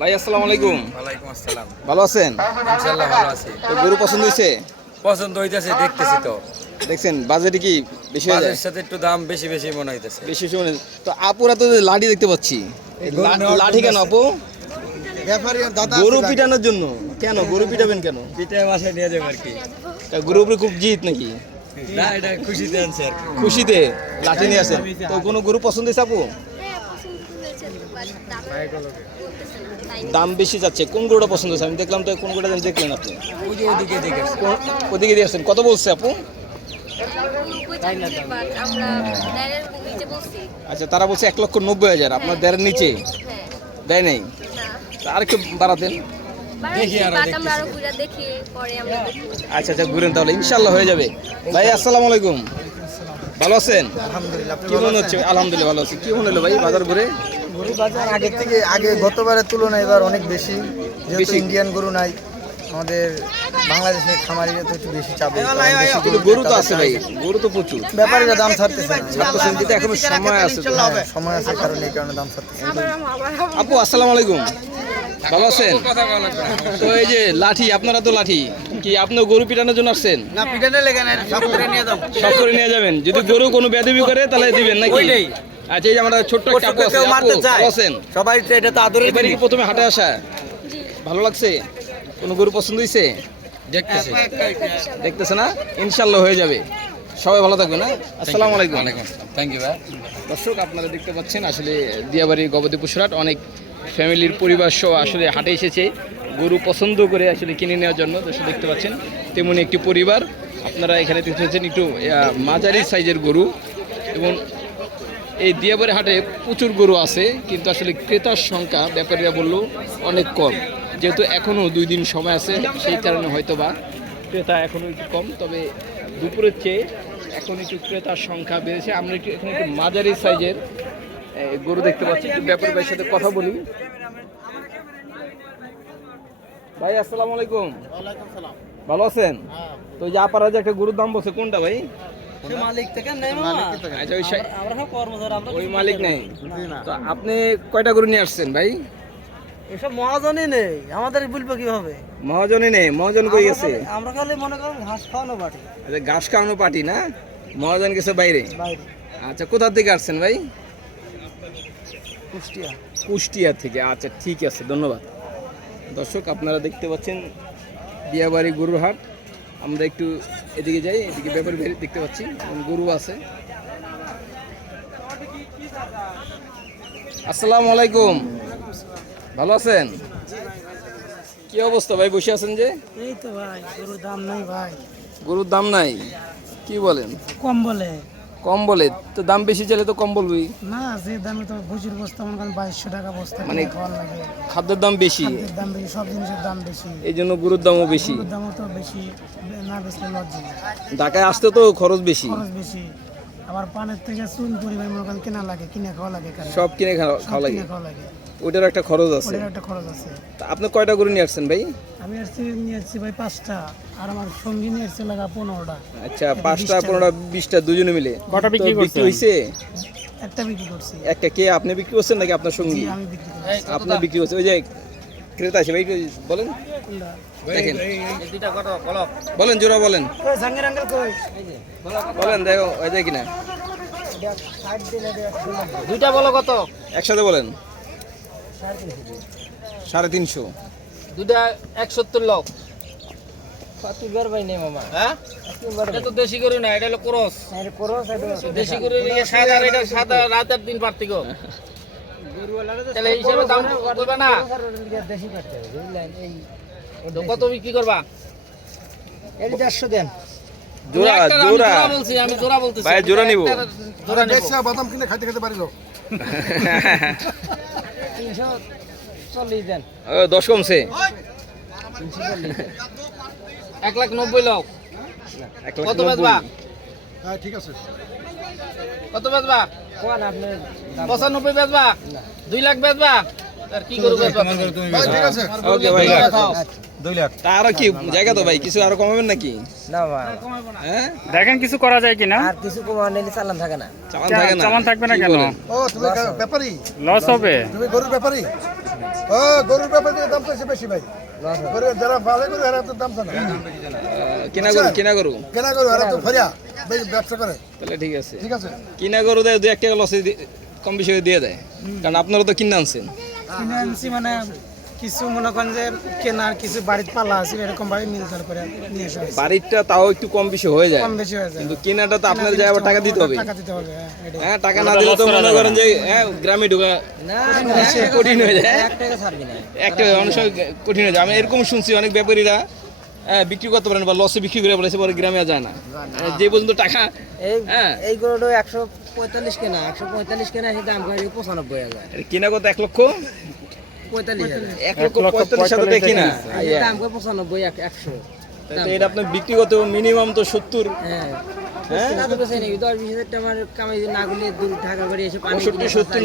ভাই আসসালামু আলাইকুম। ওয়ালাইকুম আসসালাম। ভালো আছেন? ইনশাল্লাহ ভালো আছি। তো গরু পছন্দ হয়েছে? পছন্দ হইতেছে দেখতেছি তো। দেখছেন বাজেটে কি বেশি হয়ে যায়? বাজারের সাথে একটু দাম বেশি বেশি মনে হইতেছে। বেশি শুনে তো আপুরা তো লাঠি দেখতে পাচ্ছি। লাঠি কেন আপু? গরু পিটানোর জন্য। কেন? গরু পিটাবেন কেন? পিঠে বাসায় নিয়ে যাবে আর কি। তা গরু উপরে খুব জিত নাকি? না এটা খুশিতে আনছে আর খুশিতে লাঠি নিয়ে আসেন তো কোনো গরু পছন্দ হয়েছে আপু হ্যাঁ পছন্দ হয়েছে তো বাট দাম বেশি যাচ্ছে কোন গরুটা পছন্দ হয়েছে? আমি দেখলাম তো কোন গরুটা দেখলেন আপনি? ওদিকে দিয়ে আসছেন। কত বলছে আপু? আচ্ছা তারা বলছে এক লক্ষ নব্বই হাজার। আপনার দেড়ের নিচে? হ্যাঁ। দেয় নাই? আর একটু বাড়াতেন? পরে আচ্ছা আচ্ছা ঘুরেন তাহলে। ইনশাল্লাহ হয়ে যাবে। ভাই আসসালামু আলাইকুম। ভালো আছেন? কি মনে হচ্ছে? আলহামদুলিল্লাহ ভালো আছি। কি মনে হলো ভাই বাজার ঘুরে? গরু বাজার আগের থেকে আগে গতবারের তুলনায় এবার অনেক বেশি। যেহেতু ইন্ডিয়ান গরু নাই আমাদের বাংলাদেশের খামারিরা তো একটু বেশি চাপ। কিন্তু গরু তো আছে ভাই গরু তো প্রচুর। ব্যাপারীরা দাম ছাড়তেছে না। ছাড়তেছেন কিন্তু এখনও সময় আছে হ্যাঁ, সময় আছে কারণে এই কারণে দাম ছাড়তেছে। আপু আসসালামু আলাইকুম। ভালো আছেন? তো এই যে লাঠি আপনারা তো লাঠি। কি আপনি গরু পিটানোর জন্য আসছেন? না পিটানে লেগে না সব করে নিয়ে যাবেন। যদি গরু কোনো বেদবি করে তাহলে দিবেন নাকি। আচ্ছা এই যে আমরা ছোট্ট একটা আপু আছে মারতে চায়? ভালো আছেন সবাই তো এটা তো আদরের এবারে প্রথমে হাটে আসা? ভালো লাগছে? কোনো গরু পছন্দ হয়েছে? দেখতেছি। দেখতেছে না? ইনশাল্লাহ হয়ে যাবে। সবাই ভালো থাকবেন হ্যাঁ? আসসালামু আলাইকুম। থ্যাংক ইউ ভাই। দর্শক আপনারা দেখতে পাচ্ছেন আসলে দিয়াবাড়ি গবাদি পশুরাট অনেক ফ্যামিলির পরিবার সহ আসলে হাটে এসেছে। গরু পছন্দ করে আসলে কিনে নেওয়ার জন্য দর্শক দেখতে পাচ্ছেন তেমনি একটি পরিবার। আপনারা এখানে দেখতে পাচ্ছেন একটু মাঝারি সাইজের গরু এবং এই দিয়াবাড়ি হাটে প্রচুর গরু আছে কিন্তু আসলে ক্রেতার সংখ্যা ব্যাপারীরা বলল অনেক কম। যেহেতু এখনও দুই দিন সময় আছে সেই কারণে হয়তো বা ক্রেতা এখনও একটু কম। তবে দুপুরের চেয়ে এখন একটু ক্রেতার সংখ্যা বেড়েছে। আমরা একটু এখানে একটু মাঝারি সাইজের গরু দেখতে পাচ্ছি। একটু ব্যাপারী ভাইয়ের সাথে কথা বলি। ভাই আসসালামু আলাইকুম। ভালো আছেন? তো এই যে আপারা যে একটা গরুর দাম বলছে কোনটা ভাই? মালিক থেকে নেই। আচ্ছা আপনি কয়টা গরু নিয়ে আসছেন ভাই? এসব মহাজনই নেই। আমাদের বলব কীভাবে? মহাজনে নেই মহাজন কই গেছে? আমরা খালি মনে করেন ঘাস খাওয়ানো বাটি আচ্ছা ঘাস খাওয়ানো পার্টি না? মহাজন গেছে বাইরে? বাইরে। আচ্ছা কোথা থেকে আসছেন ভাই? কুষ্টিয়া। কুষ্টিয়া থেকে। আচ্ছা ঠিক আছে ধন্যবাদ। দর্শক আপনারা দেখতে পাচ্ছেন দিয়াবাড়ি গরুর হাট। আমরা একটু এদিকে যাই এদিকে ব্যাপারী ভাই দেখতে পাচ্ছি গরু আছে। আসসালামু আলাইকুম। ভালো আছেন? কি অবস্থা ভাই বসে আছেন যে? এই তো ভাই গরুর দাম নাই ভাই। গরুর দাম নাই কি বলেন? কম বলে। কম বলে? তো দাম বেশি চাইলে তো কম বলবি। না যে দামে তো ভুজির বস্তা মনে করেন বাইশশো টাকা বস্তা মানে- লাগে। খাদ্যের দাম বেশি? দাম বেশি সব জিনিসের দাম বেশি। এই জন্য গুরুর দামও বেশি। দামও তো বেশি না বেচলে লজ্জা ঢাকায় আসতে তো খরচ বেশি। খরচ বেশি। আবার পানের থেকে চুন পরিমাণ মনে করেন কেনা লাগে কিনে খাওয়া লাগে সব কিনে খাওয়া লাগে। খাওয়া লাগে। ওটার একটা খরচ আছে। ওটার একটা খরচ আছে। তা আপনি কয়টা গরু নিয়ে আসছেন ভাই? আমি আসছি নিয়ে আসছি ভাই পাঁচটা। আর আমার সঙ্গী নিয়ে আসছে লাগা পনেরোটা। আচ্ছা পাঁচটা পনেরোটা বিশটা দুজনে মিলে। কটা বিক্রি বিক্রি হয়েছে একটা বিক্রি করছি। একটা কে? আপনি বিক্রি করছেন নাকি আপনার সঙ্গী? আমি বিক্রি করছি। আপনি বিক্রি করছেন। ওই যে ক্রেতা আছে ভাই বলেন? দেখেন বলেন জোড়া বলেন বলেন দেখো ওই দেখি না। দুইটা বলো কত একসাথে বলেন সাড়ে তিনশো দুইটা এক সত্তর লোক পাঁচবার ভাই নেই মামা হ্যাঁ এটা তো দেশি গরু না এটা হলো ক্রস আরে করো সাইড দেশি গরু সাদা এটা সাদা রাত আর দিন পার্থক্য তাহলে হিসাবে দাম করবে না কত বিক্রি করবা? এই দেড়শো দেন। জোড়া জোড়া। বলছি আমি জোড়া বলতেছি। ভাই, জোড়া নিবো। জোড়া নিবো। বাদাম কিনে খাইতে খাইতে পারিল তিনশো চল্লিশ দেন। ও, দশ কমছে। এক লাখ নব্বই লোক লাখ কত। বেচবা? হ্যাঁ ঠিক আছে। কত বেচবা? কোন আপনি পঁচানব্বই বেচবা? দুই লাখ বেচবা? আর কি করব? বেচবা ঠিক আছে। ওকে ভাই। খাও তা আরও কি জায়গা তো ভাই কিছু আরও কমাবেন নাকি? না হ্যাঁ? দেখেন কিছু করা যায় কিনা? আর কিছু কমা নিলে চালান থাকে না। চালান থাকে না? চালান থাকবে না কেন? ও তুমি ব্যাপারী? লস হবে? তুমি গরুর ব্যাপারী? ও গরুর ব্যাপারে দাম চাইছে বেশি ভাই। গরু যারা ভালো করে এরা তো দাম চায় কিনা গরু কিনা গরু? কেনা গরু এরা তো ফরিয়া ব্যবসা করে। তাহলে ঠিক আছে। ঠিক আছে। কিনা গরু দেয় দু এক টাকা লসে কম বেশি দিয়ে দেয়। কারণ আপনারা তো কিনে আনছেন। কিনে আনছি মানে কিছু মনে করেন যে কেনার কিছু বাড়িতে পালা আছে এরকম ভাবে মিলতাল করে নিয়ে এসে হয়েছে। বাড়িরটা তাও একটু কম বেশি হয়ে যায়। কম বেশি হয়ে যায়। কিন্তু কেনাটা তো আপনার যায় আবার টাকা দিতে হবে। টাকা দিতে হবে হ্যাঁ, হ্যাঁ টাকা না দিলে তো মনে করেন যে হ্যাঁ গ্রামে ঢোকা হ্যাঁ, কঠিন হয়ে যায়। একটা অনেক সময় কঠিন হয়ে যায়। আমি এরকম শুনছি অনেক ব্যাপারীরা হ্যাঁ, বিক্রি করতে পারেন বা লসে বিক্রি করে বলেছে পরে গ্রামে যায় না। যে পর্যন্ত টাকা হ্যাঁ। এই গরুটা একশো পঁয়তাল্লিশ কেনা একশো পঁয়তাল্লিশ কেনা সে দাম পঁচানব্বই হাজার। কেনা কত এক লক্ষ? এক লক্ষ পঁয়তাল্লিশ হাজার টাকা কিনা দাম পঁচানব্বই একশো। এটা আপনার বিক্রি করতে মিনিমাম তো সত্তর। হ্যাঁ।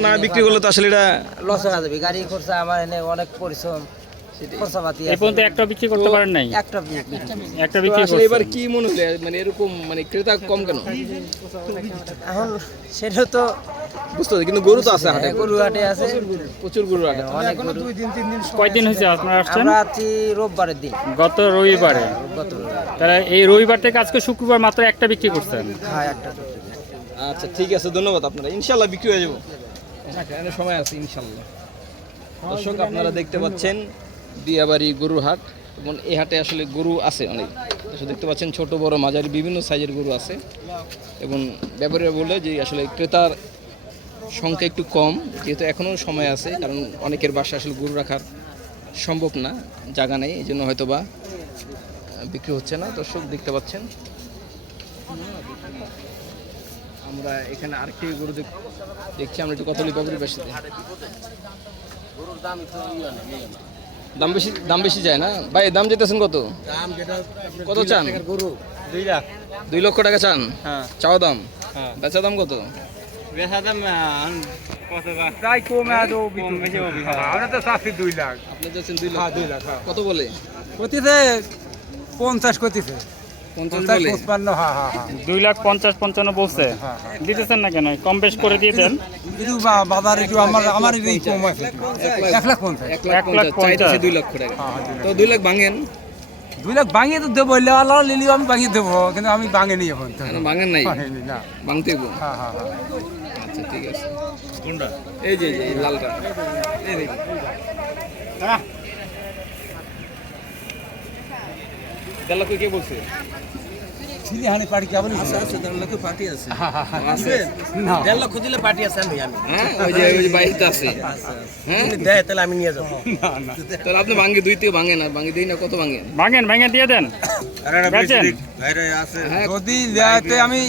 না বিক্রি করলে তো আসলে এটা লস হয়ে যাবে। গাড়ি খরচা আমার এনে অনেক পরিশ্রম। খরচাপাতি এই পর্যন্ত একটা বিক্রি করতে পারেন নাই? একটা একটা বিক্রি করছেন। এবার কি মনে হলো? মানে এরকম মানে ক্রেতা কম কেন? এখন সেটা তো বুঝতে কিন্তু গরু তো আছে হাটে। হ্যাঁ, গরু হাটে আছে। প্রচুর গরু হাটে। অনেক গরু। দুই দিন তিন দিন কয়দিন হয়েছে? আপনারা আসছেন? আমরা আছি রোববারের দিন। গত রবিবারে। গত। তাহলে এই রবিবার থেকে আজকে শুক্রবার মাত্র একটা বিক্রি করছেন? হ্যাঁ একটা আচ্ছা ঠিক আছে ধন্যবাদ আপনারা। ইনশাল্লাহ বিক্রি হয়ে যাব। সময় আছে ইনশাল্লাহ দর্শক আপনারা দেখতে পাচ্ছেন দিয়াবাড়ি গরুর হাট, এবং এই হাটে আসলে গরু আছে অনেক। দেখতে পাচ্ছেন ছোট, বড়, মাঝারি, বিভিন্ন সাইজের গরু আছে। এবং ব্যাপারীরা বলে যে আসলে ক্রেতার সংখ্যা একটু কম, যেহেতু এখনও সময় আছে, কারণ অনেকের বাসা আসলে গরু রাখার সম্ভব না, জায়গা নেই, এই জন্য হয়তো বা বিক্রি হচ্ছে না। দর্শক, দেখতে পাচ্ছেন। আমরা এখানে আরেকটি গরু দেখ- দেখছি, আমরা একটু কতলি বাবুর বেশি দাম বেশি দাম বেশি যায় না? ভাই দাম যেতেছেন কত? কত চান? গরু। দুই লাখ। দুই লক্ষ টাকা চান? হ্যাঁ। চাওয়া দাম? হ্যাঁ। বেচা দাম কত? বেচা দাম কত লাখ। কত বলে? পঁচিশে পঞ্চাশ করতেছে হ্যাঁ হ্যাঁ হ্যাঁ। দুই লাখ পঞ্চাশ পঞ্চান্ন বলছে। দিতেছেন না কেন? কম বেশ করে দিয়ে দেন কিন্তু বা- বাজার একটু আমার আমার কম আছে। এক লাখ পঞ্চাশ। এক লাখ পঞ্চাশ। দুই লক্ষ টাকা। তো দুই লাখ ভাঙেন? দুই লাখ ভাঙিয়ে তো দেবো আল্লাহ লিলিও আমি ভাঙিয়ে দেবো কিন্তু আমি ভাঙে নিয়ে এখন ভাঙেন নাই। ভাঙতে হ্যাঁ হ্যাঁ হ্যাঁ। আচ্ছা ঠিক আছে। কোনটা? এই যে, এই লালটা। এই দেখুন দেড় লক্ষ কে বলছে? সিধি হানি পাড়ি কেবল আছে না। দেড় লক্ষ দিলে পার্টি আছে আমি আমি হ্যাঁ ওই যে ওই বাইকটা আছে। হ্যাঁ? দেয় তাহলে আমি নিয়ে যাব। না না। তাহলে আপনি ভাঙ্গে দুই থেকে ভাঙেন আর ভাঙ্গে দিই না কত ভাঙেন? ভাঙেন ভাঙে দিয়ে দেন। হ্যাঁ। যদি আমি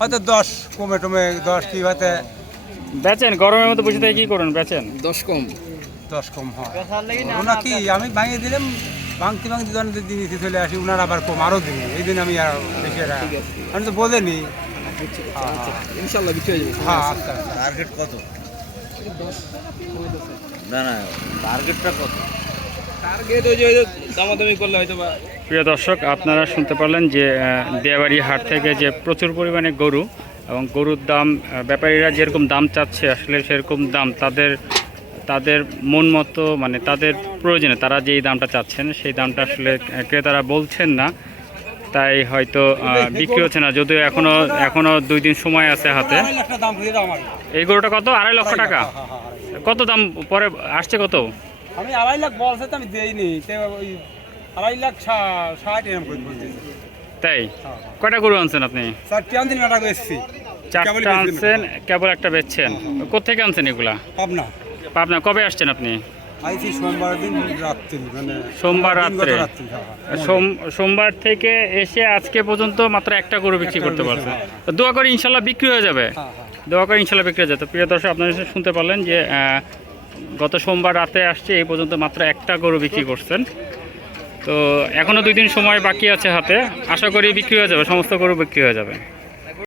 হয়তো দশ কমে টমে দশ কি হয়তো বেচেন গরমের মধ্যে বসে থেকে কি করুন? বেচেন। দশ কম। দশ কম হয়। ওনা কি আমি ভাঙিয়ে দিলাম ভাঙতে ভাঙতে যখন দিন চলে আসি ওনার আবার কম আরও দিন এই দিন আমি আর বেশি আমি তো বোঝেনি ইনশাল্লাহ বিক্রি হয়ে যাবে হ্যাঁ আচ্ছা আচ্ছা। টার্গেট কত? না না টার্গেটটা কত? টার্গেট ওই যে ওই দামাদামি করলে হয়তো বা প্রিয় দর্শক আপনারা শুনতে পারলেন যে দেয়াবাড়ি হাট থেকে যে প্রচুর পরিমাণে গরু এবং গরুর দাম ব্যাপারীরা যেরকম দাম চাচ্ছে আসলে সেরকম দাম তাদের তাদের মন মতো মানে তাদের প্রয়োজনে তারা যেই দামটা চাচ্ছেন সেই দামটা আসলে ক্রেতারা বলছেন না। তাই হয়তো বিক্রি হচ্ছে না। যদিও এখনও এখনও দুই দিন সময় আছে হাতে। এই গরুটা কত? আড়াই লক্ষ টাকা। হ্যাঁ, হ্যাঁ। কত দাম পরে আসছে কত? আমি আড়াই লাখ বলছে তো আমি দেইনি। আড়াই লাখ ষাট এরকম করে তাই? কয়টা গরু আনছেন আপনি? চারটি চারটা আনছেন কেবল একটা বেচছেন। কোথেকে আনছেন এগুলা? পাবনা। পাবনা কবে আসছেন আপনি? আইছি সোমবার দিন রাত্রি মানে সোমবার রাত্রে? হ্যাঁ, হ্যাঁ। সোম- সোমবার থেকে এসে আজকে পর্যন্ত মাত্র একটা গরু বিক্রি করতে পারছে তো দোয়া করে ইনশাল্লাহ বিক্রি হয়ে যাবে। হ্যাঁ। দোয়া করে ইনশাল্লাহ বিক্রি হয়ে যাবে। প্রিয় দর্শক আপনারা শুনতে পারলেন যে গত সোমবার রাতে আসছে এই পর্যন্ত মাত্র একটা গরু বিক্রি করছেন। তো এখনও দুই দিন সময় বাকি আছে হাতে। আশা করি বিক্রি হয়ে যাবে সমস্ত গরু বিক্রি হয়ে যাবে।